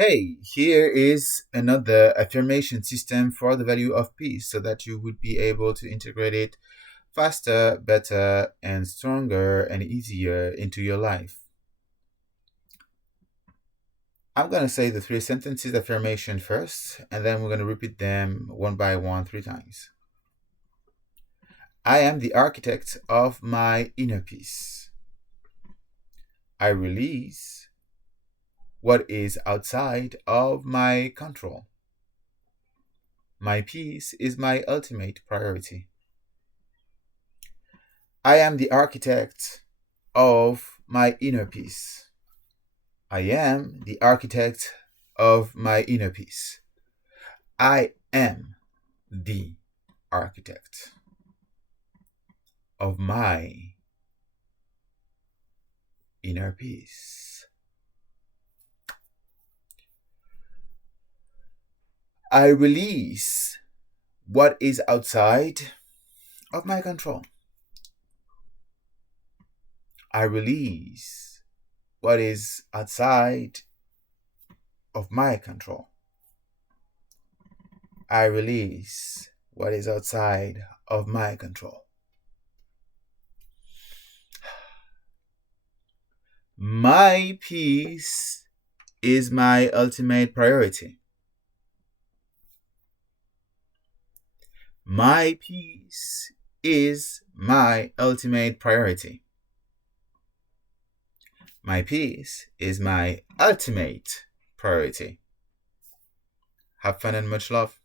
Hey, here is another affirmation system for the value of peace so that you would be able to integrate it faster, better, and stronger and easier into your life. I'm going to say the three sentences affirmation first, and then we're going to repeat them one by one 3 times. I am the architect of my inner peace. I release what is outside of my control. My peace is my ultimate priority. I am the architect of my inner peace. I am the architect of my inner peace. I am the architect of my inner peace. I release what is outside of my control. I release what is outside of my control. I release what is outside of my control. My peace is my ultimate priority. My peace is my ultimate priority. My peace is my ultimate priority. Have fun and much love.